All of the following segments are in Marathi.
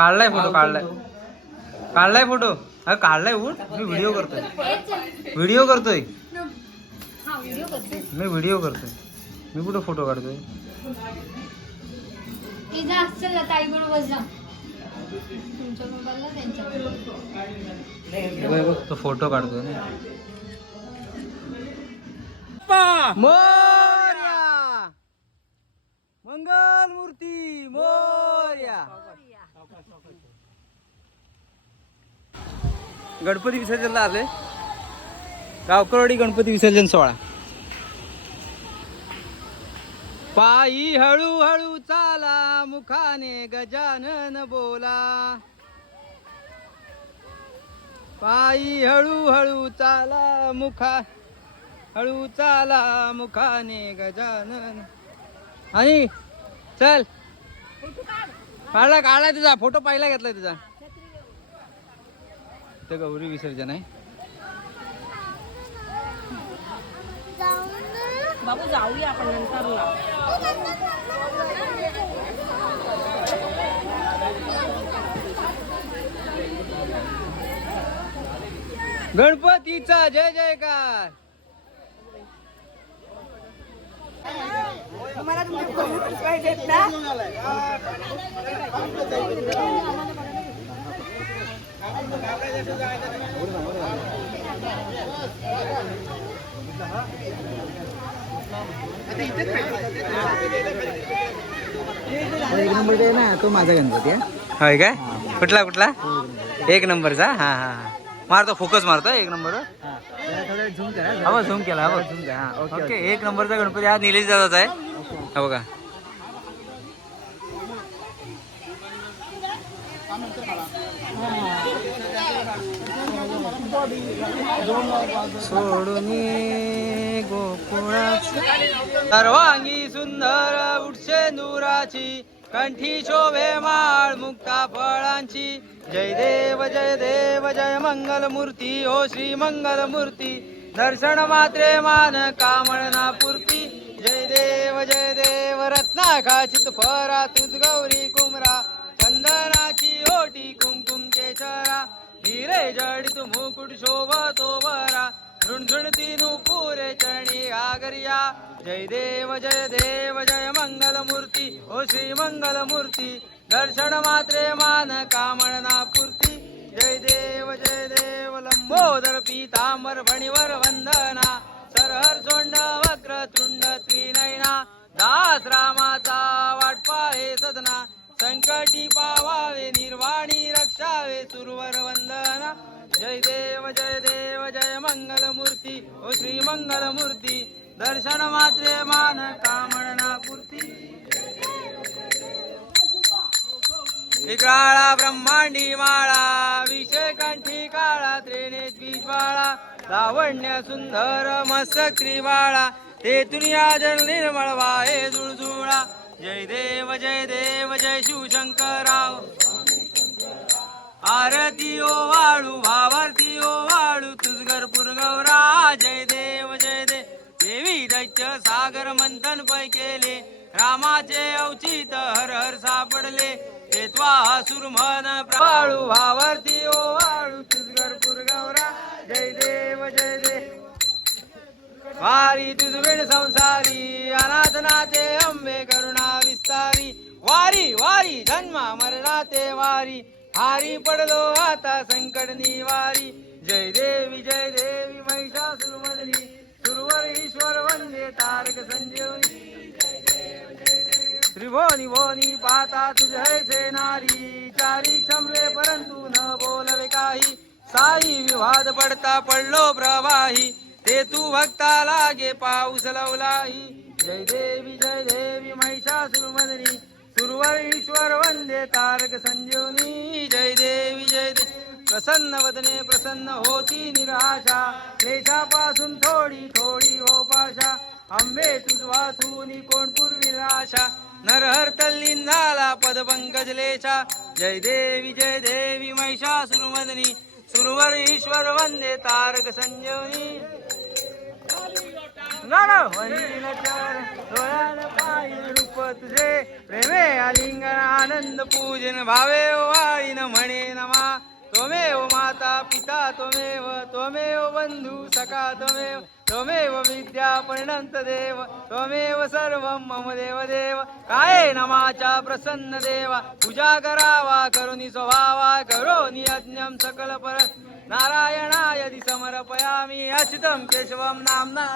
काढलाय फोटो काढलाय. काढलाय फोटो? अरे काढलाय उठ मी व्हिडिओ करतोय. व्हिडिओ करतोय? मी व्हिडिओ करतोय. मी कुठं फोटो काढतोय? तो फोटो काढतोय ना. मंगल मूर्ती मोर्या! गणपती विसर्जनला आले गावकरवाडी गणपती विसर्जन सोहळा. पायी हळूहळू चाला मुखाने गजानन बोला. पायी हळूहळू चाला मुखा हळू चाला मुखाने गजानन. आणि चल. काढला काढला तुझा. फोटो पाहिला घेतलाय तुझा. ते गौरी विसर्जन आहे. बाबू जाऊया आपण नंतरला गणपतीचा जय जयकार. एक नंबर आहे ना तो माझा गणपती होय काय? कुठला कुठला? एक नंबरचा? हा हा हा. मारतो फोकस मारतो एक नंबर. हा झूम केला हा झूम हा ओके. एक नंबरचा गणपती हा निलेश दादाचा आहे. हा बघा. सोडून गोकुळाची. सर्वांगी सुंदर उठशे नुराची. कंठी शोभे माळ मुक्ता फळांची. जय देव जय देव जय मंगल मूर्ती ओ श्री मंगल मूर्ती दर्शन मात्रे मान कामळना पूर्ती जय देव जय देव रत्नाखाचित फरा. तुझ गौरी कुमरा. चंदनाची ओटी कुमकुम केशरा हिरे जडित मुकुट शोभतो वरा झुणझुणती नुपुरे चणी आगरिया. जय देव जय देव जय मंगल मूर्ती ओ श्री मंगल मूर्ती दर्शन मात्रे मान कामना पूर्ती जय देव जय देव लंबोदर पीतांबर फणीवर वंदना सरहर सोंड वक्र तुंड त्रिनयना दास रामाचा वाटपाळे सदना संकटी पावावे निर्वाणी रक्षावे सुरवर वंदना. जय देव जय देव जय मंगल मूर्ती ओ श्री मंगल मूर्ती दर्शन मात्रे मान कामणना पूर्ती काळा ब्रह्मांडी माळा विषय काळा त्रेणे द्विज्वाळा लावण्य सुंदर मस्त त्रिवाळा ते दुनिया जल निर्मळ वाहे जुळजुळा. जय देव जय देव जय शिवशंकराव आरती ओ वाळू भावारती ओ वाळू तुझगरपूर गौरा जय देव जय देव देवी दैत्य सागर मंथन पै केले रामाचे अवचित हर हर सापडले. ते त्वा सुरमन वाळू भावारती ओ वाळू तुझगरपूर गौरा जय देव जय देव वारी तुझविण संसारी संसारी अनाथनाथे अंबे करुणा विस्तारी. वारी वारी जन्मा मरणाते वारी. हारी पडलो आता संकट निवारी. जय देवी जय देवी महिषासुरमदनी सुरवर ईश्वर वंदे तारक संजीवनी. त्रिभोनी भोनी पाहता तुझे नारी. चारी क्षमले परंतु न बोलवे काही. साई विवाद पडता पडलो प्रवाही. ते तू भक्ता लागे पाऊस लवलाही. जय देवी जय देवी महिषासुरमदनी सुरवर ईश्वर वंदे तारक संजीवनी. जय देवी जय देवी प्रसन्न वदने प्रसन्न होती निराशा. क्लेशापासून थोडी थोडी हो पाशा आंबे तुझवा तुनी कोण पूर्वी आशा नरहर तल्लीन झाला पद पंकजलेशा जय देवी जय देवी महिषासुरमदनी सुरवर ईश्वर वंदे तारक संजीवनी रूप तुझे प्रेमे आलिंगन आनंद पूजन भावे वाळीन म्हणे नमा। त्वमेव माता पिता त्वमेव त्वमेव बंधू सखा त्वमेव त्वमेव विद्या परिणंत देव त्वमेव सर्व मम देव देव काय नमाचा प्रसन्न देवा पूजा करावा करुणी स्वभावा करोनी यज्ञम सकल परत नारायणायदि समर्पयामि अच्युतं केशवं नाम्ना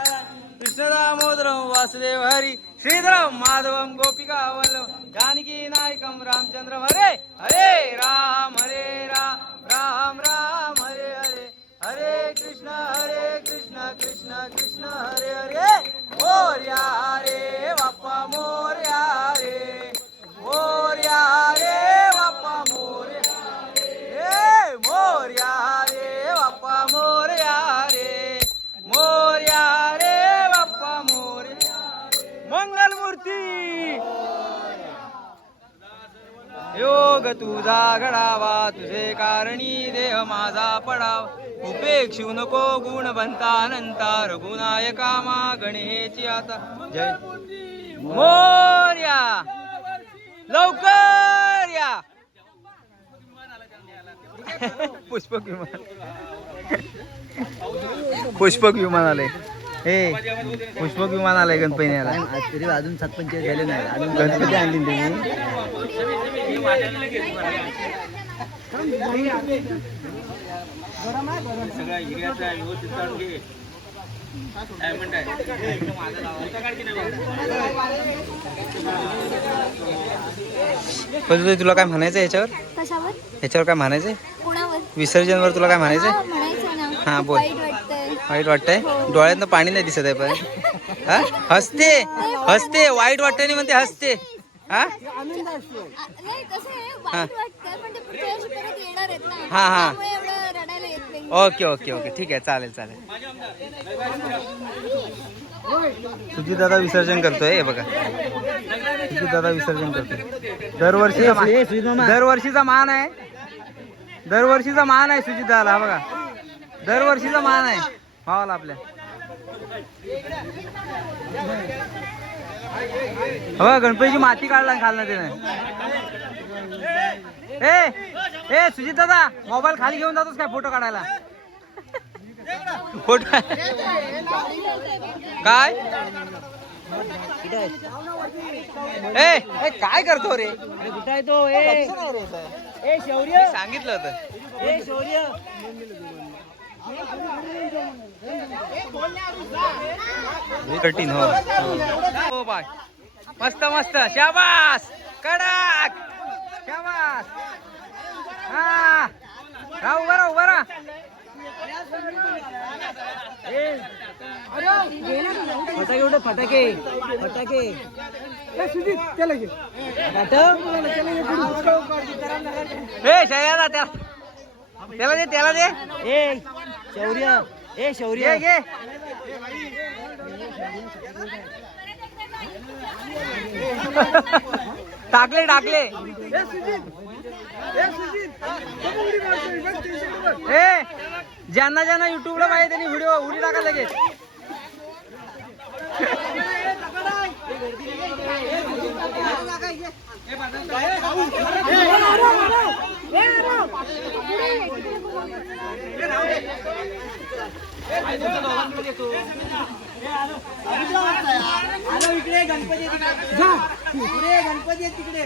कृष्णदामोदरं वासुदेव हरि श्रीधरं माधवं गोपिका वल्लभ जानकी नायकं रामचंद्र हरे हरे राम हरे राम. राम राम हरे हरे हरे कृष्ण हरे कृष्ण कृष्ण कृष्ण हरे हरे। मोर्या रे बाप्पा मोर्या रे मोर्या रे बाप्पा मोर्या रे। मोर्या रे बाप्पा मोर्या रे मोर्या रे बाप्पा मोर्या मंगलमूर्ती योग तुझा घडावा तुझे कारणी देह माझा पडाव. उपेक्षू नको गुण बनता अनंता रघुनायका मा गणेची आता. जय. मोर्या लवकर या. पुष्पक विमान. पुष्पक विमान आले हे पुष्पक विमान आलंय गणपतीला. तरी अजून सात पंचायत झाले नाही. अजून गणपती आणली पण तुला काय म्हणायचं याच्यावर? याच्यावर काय म्हणायचंय? विसर्जनवर तुला काय म्हणायचंय? हा, म्हणायचं हा, बोल. वाईट वाटतंय? वाटतंय डोळ्यातनं पाणी नाही दिसत आहे पण. हा? हसते. हसते. वाईट वाटतं नाही म्हणते हसते. हा? वाटतंय हा, हा. Okay okay okay. ठीक आहे. चालेल चालेल. सुजित दादा विसर्जन करतोय हे बघा. सुजित दादा विसर्जन करतोय. दरवर्षीचा मान दरवर्षीचा मान आहे. दरवर्षीचा मान आहे सुजित दादा बघा. दरवर्षीचा मान आहे. भावाला आपल्या. हो गणपतीची माती काढला खालना त्याने. ए ए सुजित दादा मोबाईल खाली घेऊन जातोस काय फोटो काढायला? फोटो काय? ए ए, काय करतो रे? कुठं आहे तो? ए. शौर्य सांगितलं होतं. ए शौर्य. कठीण हो. बाय मस्त मस्त. शाबास. कडक. शाबास. हा. राहा राहा उभा राहा. फटाके उडे फटाके. फटाके. त्याला दे त्याला दे. ए. शौर्य. ए शौर्य. घे टाकले टाकले. ए ज्यांना ज्यांना युट्यूबला पाहिजे त्यांनी व्हिडिओ उडी टाका लगेच. इकडे गणपती पुढे गणपती तिकडे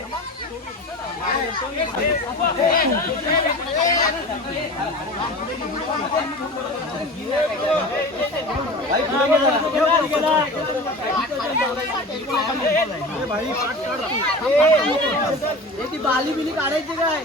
ती बाली बिली काढायची काय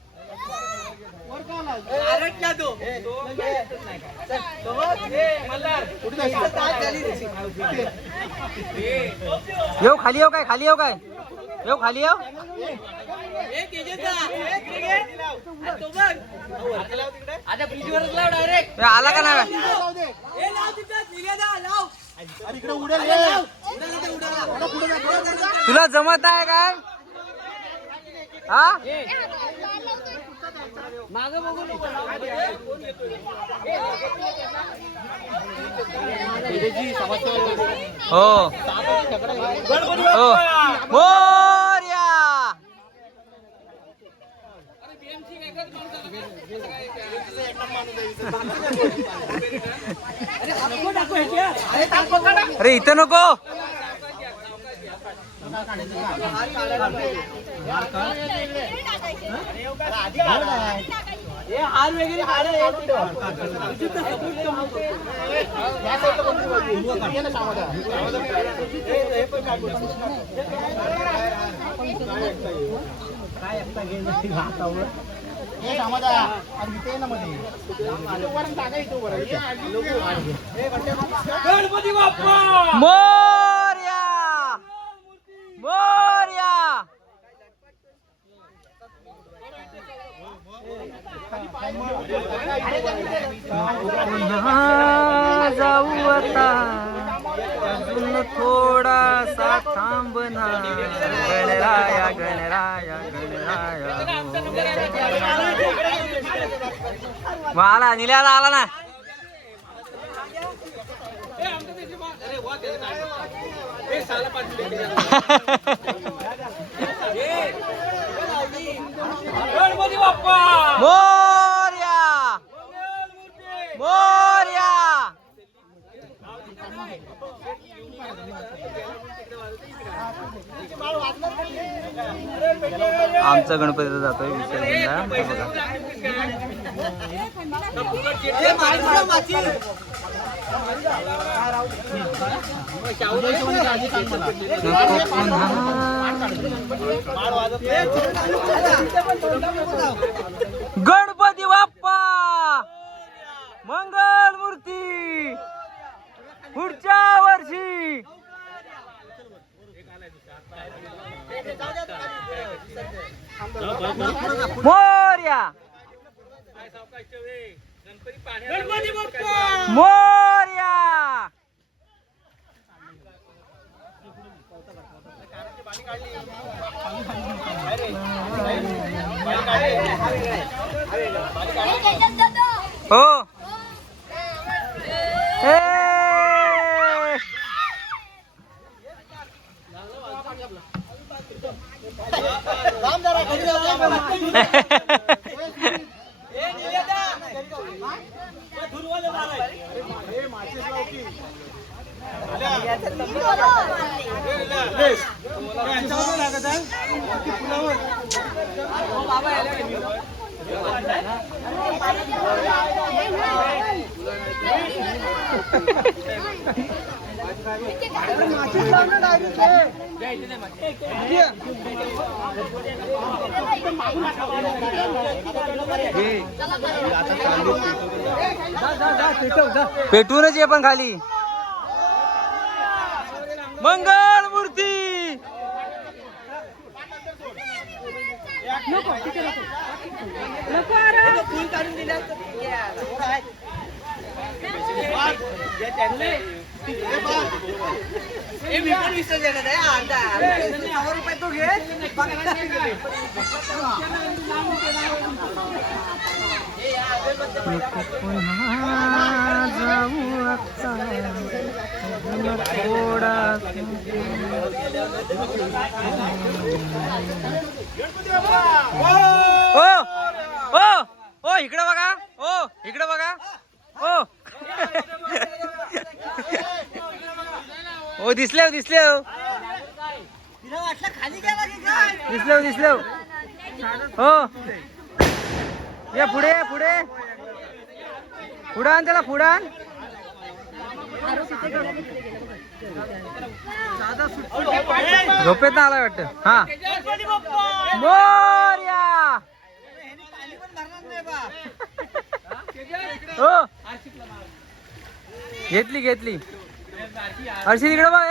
येऊ खाली येऊ काय खाली येऊ काय? येऊ खाली येऊ? आला का नाही? तुला जमत आहे काय? हा? माग बघू हो. हो. अरे इथं नको. हार हे हार वगैरे काढा गणपती बाप्पा! मोरया! जाऊ आता. अजून थोडासा थांबना. गणराया गणराया गणराया. मला निल्याला आला ना गणपती बाप्पा मोरया! मोरया! आमचा गणपती जातोय विसर्जनला नको गणपती बाप्पा! मंगल मूर्ती! पुढच्या वर्षी! मोर्या! गणपती बाप्पा! मोर्या! हो. ए! पेटूनच ये पण खाली मंगल मूर्ती फुल काढून दिलं हे मी पण विसर्जन आहे अर्धा सहा रुपये तो घे पुन्हा जाऊ आता अजून थोडा ओ ओ ओ इकडे बघा. ओ इकडे बघा. ओ. हो दिसले दिसले दिसले हो दिसले हो. ये हो. हो. पुढे पुढे. पुढान त्याला पुढान झोपेत ना आलाय वाटतं. हा. मोर्या. हो. घेतली घेतली. हर्षी तिकडे बघ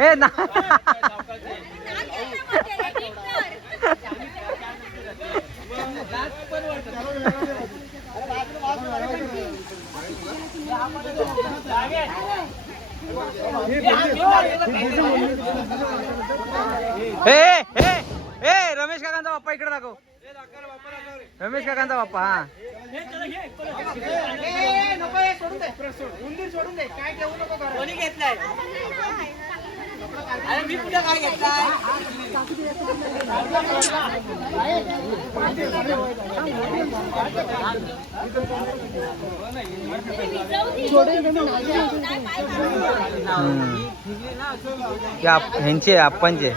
ए ना. ए ए ए रमेश काकांचा बाप्पा इकडे दाखव. रमेश काकांचा बाप्पा हा. सोडून दे सोडून दे. काय घेऊ नको कोणी घेतलाय अरे मी कुठे काय घेतलाय? ह्यांचे आपणचे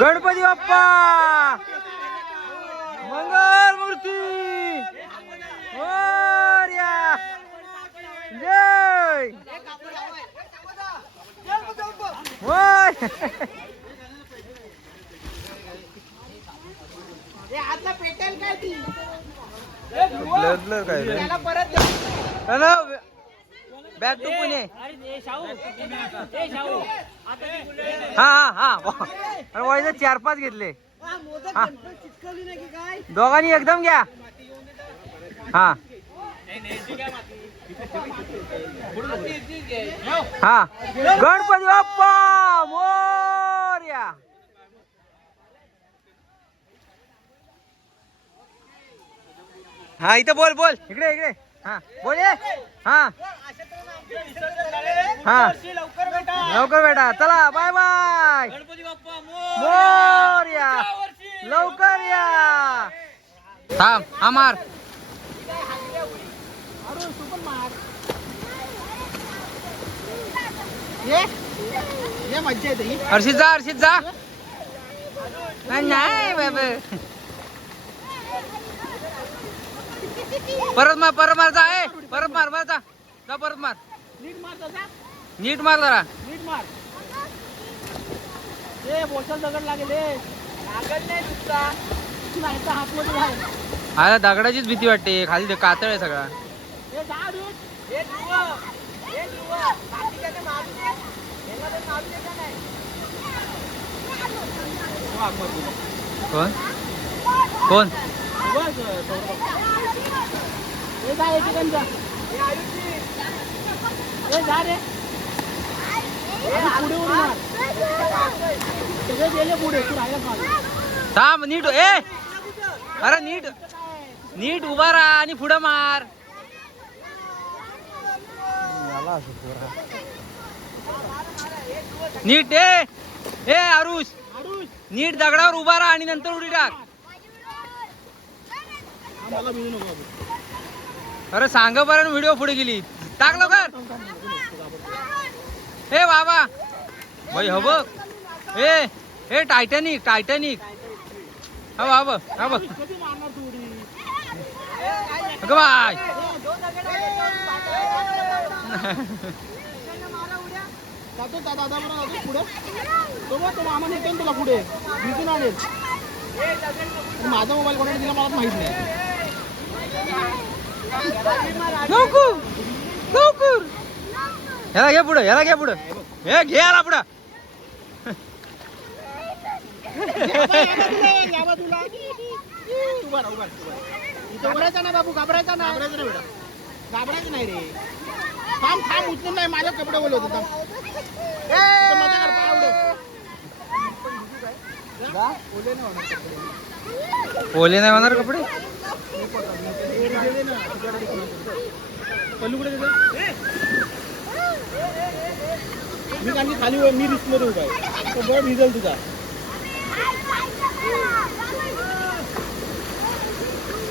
गणपती बाप्पा! मंगल मूर्ती! जय! काय ती? ब्लर ब्लर काय रे? त्याला परत हॅलो बॅक टू पुणे. हा हा हा. अरे वय चार पाच घेतले. हा. दोघांनी एकदम घ्या. हा. हा. गणपती बाप्पा मोर्या. हा इथं बोल बोल. इकडे इकडे. हा बोल ये. हा. हा. लवकर बेटा चला बाय बाय. मोर्या. लवकर या. थांब अमार मार ये मज्जा येते ही. हर्षित जा हर्षित जा। नाही बाबा। परत मार परत मार जा ए परत मार मार जा। जा परत मार। नीट मार तसा नीट मार जरा। नीट मार। ए बोचल दगड लागेल ए। लागल नाही तुझा. तुला इथं हातमध्ये आहे आता दगडाचीच भीती वाटते. खाली ते कातळ आहे सगळा. ए जा दूध ए ध्रुव ए ध्रुव कार्तिकाने मारून दे याला तर मारून दे का नाही कोण कोण ए जा एक ठिकाणी जा ए आयुषी ए जा रे ए पुढे उडी मार सगळे गेले पुढे तू कोण? कोण? थांब नीट ए! अरे नीट नीट उभा राहा आणि पुढं मार. नीट ए! ए आरुष! नीट दगडावर उभा राहा आणि नंतर उडी टाक. अरे सांग बरं व्हिडिओ पुढे गेली. टाक लवकर. ए बाबा. भाई हो बघ ए ए टायटॅनिक टायटॅनिक हा बाबा हा बघ अगं बाय दादा तो बघ तो मामा तुला पुढे. भिजून आणेल माझा मोबाईल कोणाला दिला मला माहीत नाही. लवकर लवकर ह्याला घे पुढं ह्याला घे पुढं. हे घे याला पुढं. घाबरायचा ना बाबू घाबरायचा ना घाबरायचं नाही बेटा. घाबरायचं नाही रे. थांब थांब उचलून नाही माझ्या कपडे बोलवत होता मजा कर ओले नाही होणार कपडे. मी की खाली मी रिस्कमध्ये उभा आहे. तो भिजल तुझा.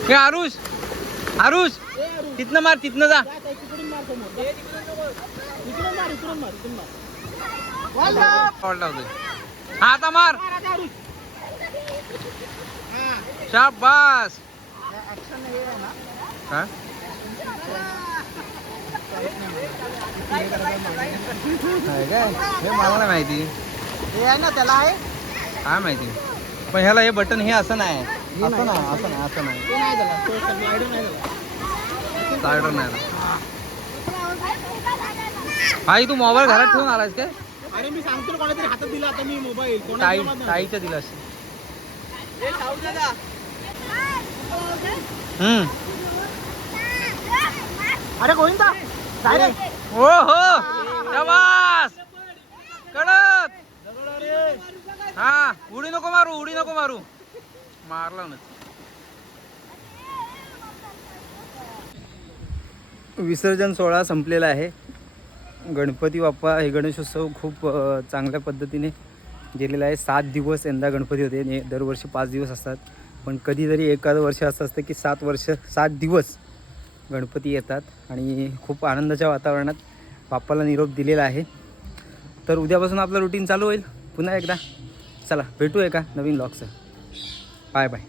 हे आरुष! आरुष! तिथनं मार तिथनं जा. मार मार हा आता मार. शाबास. हे? ना काय? हे मला नाही माहिती. हे आहे ना त्याला आहे? काय माहिती? पण ह्याला हे बटन हे असं नाही. असं नाही असं नाही असं नाही. ते नाही त्याला तो स्लायडर नाही त्याला स्लायडर नाही आई तू मोबाईल घरात ठेवून आलास काय? अरे मी सांगतो ना, कोणातरी हातात दिला आता मी मोबाईल ताई कोणाला दिला ताईच्या दिलास हे साऊथ दादा हम्म अरे गोविंदा हो शाबास. कडक. हा उडी नको मारू उडी नको मारू. मारला ना. विसर्जन सोहळा संपलेला आहे. गणपती बाप्पा हे गणेशोत्सव खूप चांगल्या पद्धतीने गेलेला आहे. सात दिवस यंदा गणपती होते. ने दरवर्षी पाच दिवस असतात. पण कधीतरी एखादं वर्ष असं असतं की सात वर्ष सात दिवस गणपती येतात. आणि खूप आनंदाच्या वातावरणात बाप्पाला निरोप दिलेला आहे. तर उद्यापासून आपलं रुटीन चालू होईल. पुन्हा एकदा. चला भेटू एका नवीन लॉगचं बाय बाय